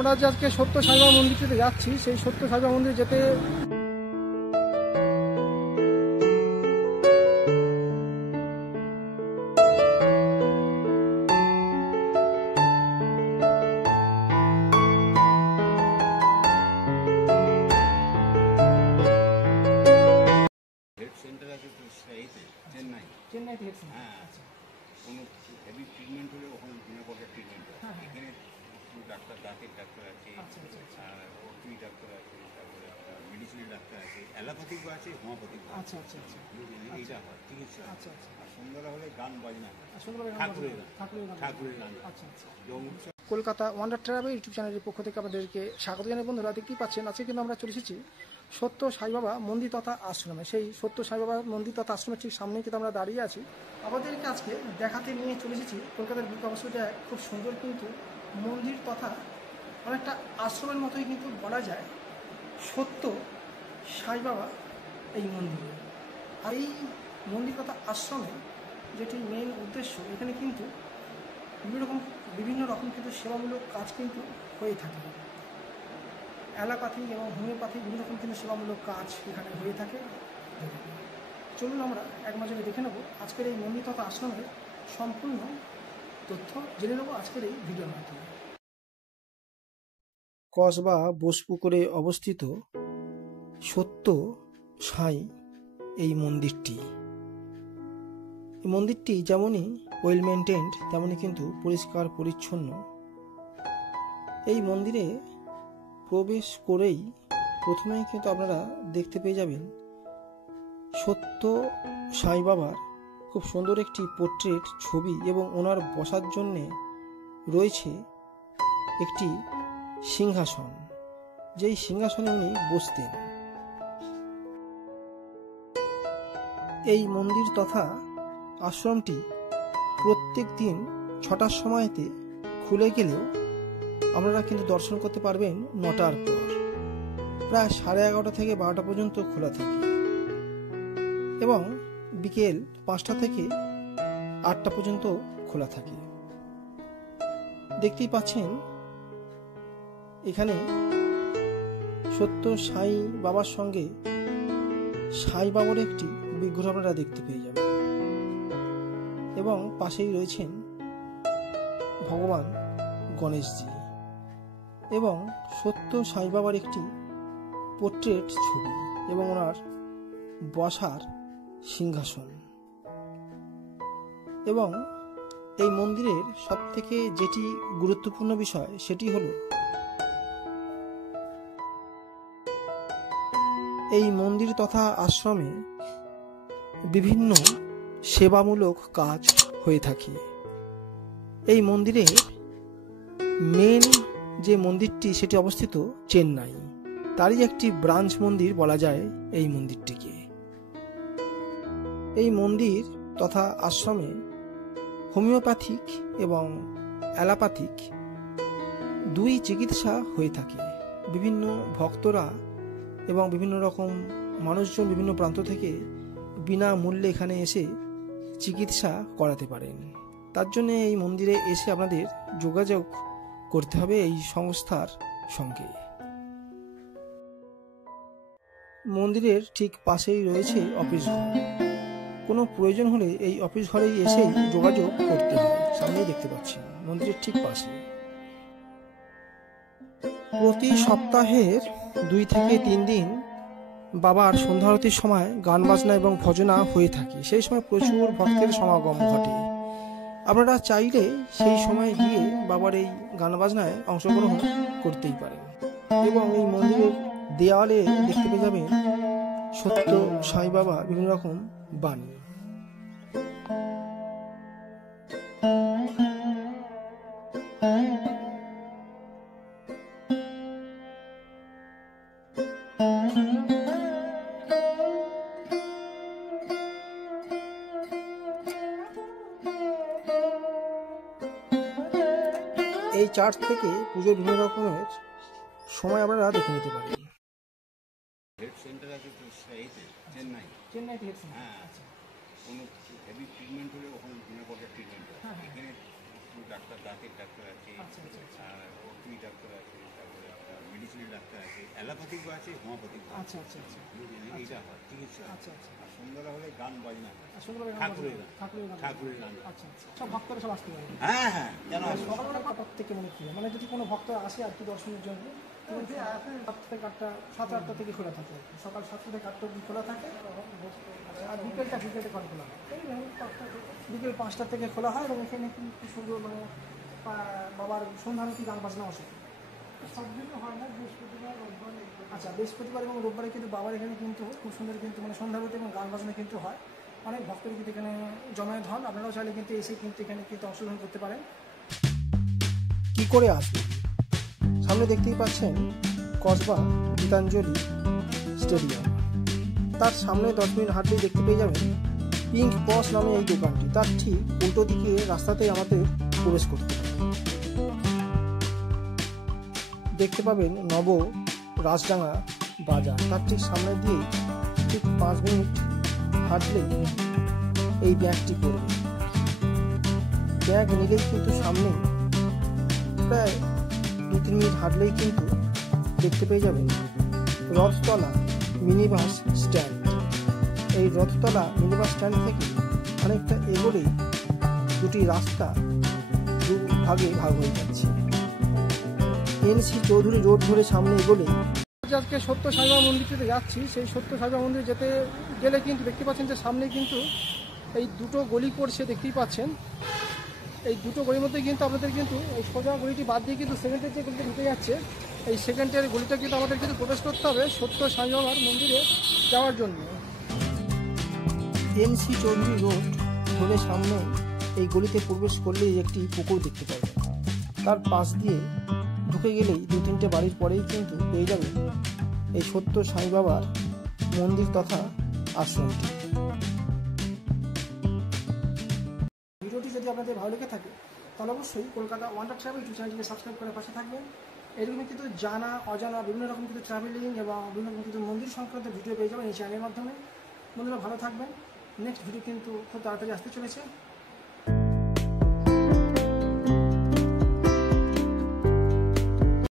আমরা যে আজকে সত্য সাই বাবা মন্দিরটিতে যাচ্ছি, সেই সত্য সাই বাবা মন্দিরে যেতে চেন্নাইতে হেড সেন্টার। আচ্ছা, কোনো হেভি ট্রিটমেন্ট হলে ওখানে বিনা পয়সা ট্রিটমেন্ট হয়। এখানে ডাক্তার, দাঁতের ডাক্তার আছে, অর্থোপেডিক ডাক্তার আছে, তারপরে মেডিসিনের ডাক্তার আছে, অ্যালোপ্যাথিকও আছে, হোমিওপ্যাথিক আছে। আচ্ছা আচ্ছা আচ্ছা এইটা হয় চিকিৎসা। আচ্ছা আচ্ছা। আর সন্ধ্যাবেলা হলে গান বাজনা, ঠাকুরের গান। ঠাকুরের গান। আচ্ছা আচ্ছা। উৎসব। কলকাতা ওয়ান্ডার ট্রাভেল ইউটিউব চ্যানেলের পক্ষ থেকে আপনাদেরকে স্বাগত জানাই। বন্ধুরা, দেখতেই পাচ্ছেন আজকে কিন্তু আমরা চলে এসেছি সত্য সাই বাবা মন্দির তথা আশ্রমে। সেই সত্য সাই বাবা মন্দির তথা আশ্রমের ঠিক সামনেই কিন্তু আমরা দাঁড়িয়ে আছি। আমাদেরকে আজকে দেখাতে নিয়ে চলে এসেছি কলকাতার বুকে অবস্থিত এক খুব সুন্দর কিন্তু মন্দির তথা অনেকটা আশ্রমের মতোই কিন্তু বলা যায় সত্য সাই বাবা এই মন্দির। আর এই মন্দির তথা আশ্রমে যেটি মেইন উদ্দেশ্য, এখানে কিন্তু বিভিন্ন রকম কিন্তু সেবামূলক কাজ কিন্তু হয়ে থাকে। অ্যালোপ্যাথি এবং হোমিওপ্যাথি বিভিন্ন রকম কিন্তু সেবামূলক কাজ এখানে হয়ে থাকে। চলুন আমরা এক নজরে দেখে নেব আজকের এই মন্দির তথা আশ্রমের সম্পূর্ণ তথ্য জেনে নেব আজকের এই ভিডিওর মাধ্যমে। কসবা বোসপুকুরে অবস্থিত সত্য সাই এই মন্দিরটি। এই মন্দিরটি যেমনই ওয়েল মেনটেন্ড, তেমনই কিন্তু পরিষ্কার পরিচ্ছন্ন। এই মন্দিরে প্রবেশ করেই প্রথমেই কিন্তু আপনারা দেখতে পেয়ে যাবেন সত্য সাই বাবার খুব সুন্দর একটি পোর্ট্রেট ছবি, এবং ওনার বসার জন্যে রয়েছে একটি সিংহাসন, যেই সিংহাসনে উনি বসতেন। এই মন্দির তথা আশ্রমটি প্রত্যেক দিন 6টার সময়তে খুলে গেলেও আপনারা কিন্তু দর্শন করতে পারবেন 9টার পর। প্রায় 11:30 থেকে 12টা পর্যন্ত খোলা থাকে, এবং বিকেল 5টা থেকে 8টা পর্যন্ত খোলা থাকে। দেখতেই পাচ্ছেন এখানে সত্য সাই বাবার সঙ্গে সাই বাবার একটি বিগ্রহ আপনারা দেখতে পেয়ে যাবেন, এবং পাশেই রয়েছেন ভগবান গণেশজি এবং সত্য সাই বাবার একটি পোর্ট্রেট ছবি এবং ওনার বসার সিংহাসন। এবং এই মন্দিরের সবথেকে যেটি গুরুত্বপূর্ণ বিষয় সেটি হলো এই মন্দির তথা আশ্রমে বিভিন্ন সেবামূলক কাজ হয়ে থাকে। এই মন্দিরের মেন যে মন্দিরটি সেটি অবস্থিত চেন্নাই, তারই একটি ব্রাঞ্চ মন্দির বলা যায় এই মন্দিরটিকে। এই মন্দির তথা আশ্রমে হোমিওপ্যাথিক এবং অ্যালোপ্যাথিক দুই চিকিৎসা হয়ে থাকে। বিভিন্ন ভক্তরা এবং বিভিন্ন রকম মানুষজন বিভিন্ন প্রান্ত থেকে বিনামূল্যে এখানে এসে চিকিৎসা করাতে পারেন। তার জন্য এই মন্দিরে এসে আপনাদের যোগাযোগ করতে হবে এই সংস্থার সঙ্গে। মন্দিরের ঠিক পাশেই রয়েছে অফিস ঘর। কোনো প্রয়োজন হলে এই অফিস ঘরেই এসে যোগাযোগ করতে হয়। সামনেই দেখতে পাচ্ছেন মন্দিরের ঠিক পাশে। প্রতি সপ্তাহের 2 থেকে 3 দিন বাবার সন্ধ্যা আরতির সময় গান বাজনা এবং ভজনা হয়ে থাকে। সেই সময় প্রচুর ভক্তের সমাগম ঘটে। আপনারা চাইলে সেই সময় গিয়ে বাবার এই গান বাজনায় অংশগ্রহণ করতেই পারেন। এবং এই মন্দিরের দেওয়ালে দেখতে পেয়ে যাবেন সত্য সাই বাবা বিভিন্ন রকম বাণী। এই চার্চ থেকে পুজোর বিভিন্ন রকমের সময় আপনারা দেখে নিতে পারেন। হেড সেন্টার আছে তো এইতে চেন্নাইতে হেড সেন্টার। হ্যাঁ, কোনো হেভি ট্রিটমেন্ট হলে ওখানে বিনা পয়সা ট্রিটমেন্ট হয়। এখানে ডাক্তার, দাঁতের ডাক্তার আছে, অর্থোপেডিক ডাক্তার আছে, মেডিসিনের ডাক্তার আছে, অ্যালোপ্যাথিকও আছে, হোমিওপ্যাথিকও আছে। আচ্ছা আচ্ছা আচ্ছা এইটা হয় চিকিৎসা। আচ্ছা আচ্ছা আর সন্ধ্যাবেলা হলে গান বাজনা, সুন্দরভাবে ঠাকুরের গান, ঠাকুরের গান। ঠাকুরের গান। আচ্ছা আচ্ছা সব ভক্তরা সব আসতে পারে। হ্যাঁ হ্যাঁ, কেন আসবে? সকালবেলা কটার থেকে মানে কি হয়? মানে যদি কোনো ভক্ত আসে আর কি দর্শনের জন্য, কিন্তু 7 থেকে 8টা, 7-8টা থেকে খোলা থাকে আর কি। সকাল 7টা থেকে 8টা অবধি খোলা থাকে, আর বিকেলটা কখন খোলা হয়? এই বিকেল 5টা থেকে খোলা হয়, এবং এখানে কিন্তু সুন্দর মানে বাবার সন্ধ্যারতি গান বাজনা আসে। সব দিনও হয় না, বৃহস্পতিবার রোববার। আচ্ছা, বৃহস্পতিবার এবং রোববারে কিন্তু বাবার এখানে কিন্তু খুব সুন্দর কিন্তু মানে সন্ধ্যারতি এবং গান বাজনা কিন্তু হয়। অনেক ভক্তরা কিন্তু এখানে জমায়েত হন। আপনারাও চাইলে কিন্তু এসে কিন্তু এখানে কিন্তু অংশগ্রহণ করতে পারেন। কি করে আসবেন? সামনে দেখতেই পাচ্ছেন কসবা গীতাঞ্জলি স্টেডিয়াম, তার সামনে 10 মিনিট হাঁটলেই দেখতে পেয়ে যাবেন পিঙ্ক বস নামে এই দোকানটি। তার ঠিক উল্টো দিকে রাস্তাতেই আমাদের প্রবেশ করতে হবে। দেখতে পাবেন নব রাজডাঙ্গা বাজার, তার ঠিক সামনে দিয়ে ঠিক 5 মিনিট হাঁটলেই এই ব্যাগটি পড়বে। ব্যাগ নিলেই কিন্তু সামনে প্রায় 2-3 মিনিট হাঁটলেই কিন্তু দেখতে পেয়ে যাবেন রথতলা মিনি বাস স্ট্যান্ড। এই রথতলা মিনি বাস স্ট্যান্ড থেকে অনেকটা এগোলেই দুটি রাস্তা ভাগে ভাগ হয়ে যাচ্ছে। এনসি চৌধুরী রোড ধরে সামনে এগোলেই আজকে সত্য সাইবাবা মন্দিরটিতে যাচ্ছি। সেই সত্য সাইবাবা মন্দির যেতে গেলে কিন্তু দেখতে পাচ্ছেন যে সামনে কিন্তু এই দুটো গলি পড়ছে, দেখতেই পাচ্ছেন। এই দুটো গলির মধ্যে কিন্তু আপনাদের কিন্তু এই সোজা গলিটি বাদ দিয়ে কিন্তু সেকেন্ডের যে গলিটা ঢুকে যাচ্ছে, এই সেকেন্ডের গলিটা কিন্তু আমাদের কিন্তু প্রবেশ করতে হবে সত্য সাইবাবার মন্দিরে যাওয়ার জন্য। এনসি চৌধুরী রোড ধরে সামনে এই গলিতে প্রবেশ করলেই একটি পুকুর দেখতে পাবেন। তার পাশ দিয়ে ঢুকে গেলেই 2-3টে বাড়ির পরেই কিন্তু পেয়ে যাবে এই সত্য সাইবাবার মন্দির তথা আশ্রমটি। ভিডিওটি যদি আপনাদের ভালো লেগে থাকে তাহলে অবশ্যই কলকাতা ওয়ান্ডার ট্রাভেল ইউটিউব চ্যানেলটিকে সাবস্ক্রাইব করে পাশে থাকবেন। এরকম কিন্তু জানা অজানা বিভিন্ন রকম কিন্তু ট্রাভেলিং এবং বিভিন্ন রকম কিন্তু মন্দির সংক্রান্ত ভিডিও পেয়ে যাবেন এই চ্যানেলের মাধ্যমে। বন্ধুরা ভালো থাকবেন। নেক্সট ভিডিও কিন্তু খুব তাড়াতাড়ি আসতে চলেছে।